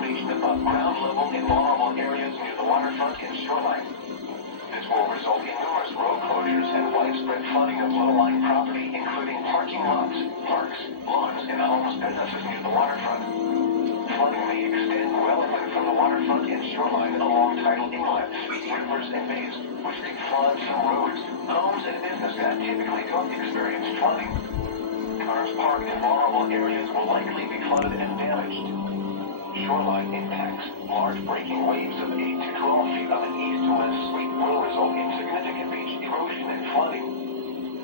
inundation above ground level in vulnerable areas near the waterfront and shoreline. This will result in numerous road closures and widespread flooding of low-lying property, including parking lots, parks, lawns, and homes, businesses near the waterfront. Flooding may extend well away from the waterfront and shoreline along tidal inlets, rivers, and bays, which could flood some roads, homes, and businesses that typically don't experience flooding. Cars parked in vulnerable areas will likely be flooded and damaged. Shoreline impacts. Large breaking waves of 8 to 12 feet on an east to west sweep will result in significant beach erosion and flooding.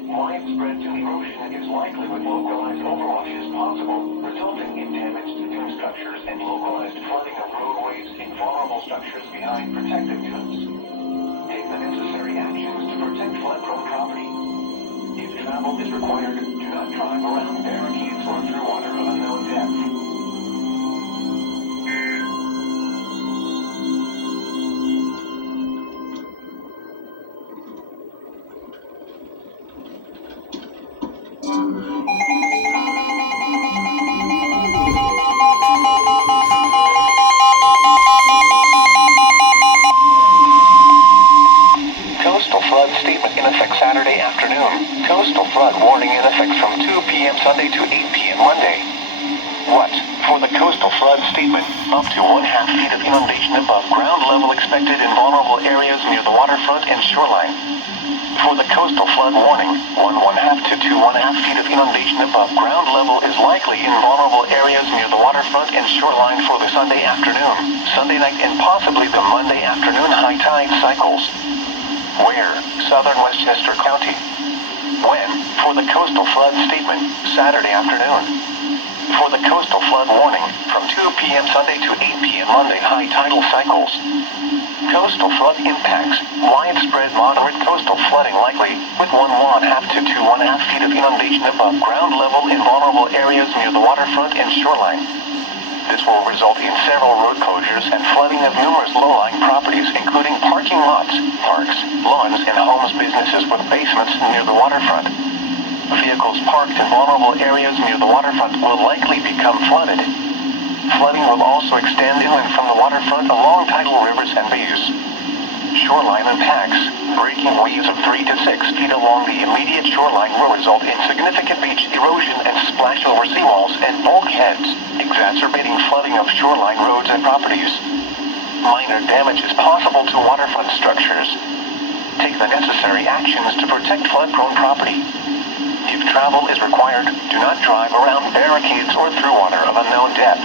Widespread dune erosion is likely with localized overwashes possible, resulting in damage to dune structures and localized flooding of roadways and vulnerable structures behind protective dunes. Take the necessary actions to protect flood-prone property. If travel is required, do not drive around barricades or through water of unknown depth. Coastal flood statement in effect Saturday afternoon. Coastal flood warning in effect from 2 p.m. Sunday to 8 p.m. Monday. What? For the coastal flood statement, up to 1/2 feet of inundation above ground level expected in vulnerable areas near the waterfront and shoreline. For the coastal flood warning, 1/2 to 2.5 feet of inundation above ground level is likely in vulnerable areas near the waterfront and shoreline for the Sunday afternoon, Sunday night, and possibly the Monday afternoon high tide cycles. Where? Southern Westchester County. When? For the coastal flood statement, Saturday afternoon. For the coastal flood warning, from 2 p.m. Sunday to 8 p.m. Monday high tidal cycles. Coastal flood impacts. Widespread moderate coastal flooding likely, with 1.5 to 2.5 feet of inundation above ground level in vulnerable areas near the waterfront and shoreline. This will result in several road closures and flooding of numerous low-lying properties, including parking lots, parks, lawns, and homes, businesses with basements near the waterfront. Vehicles parked in vulnerable areas near the waterfront will likely become flooded. Flooding will also extend inland from the waterfront along tidal rivers and bays. Shoreline impacts. Breaking waves of 3 to 6 feet along the immediate shoreline will result in significant beach erosion and splash over seawalls and bulkheads, exacerbating flooding of shoreline roads and properties. Minor damage is possible to waterfront structures. Take the necessary actions to protect flood-prone property. If travel is required, do not drive around barricades or through water of unknown depth.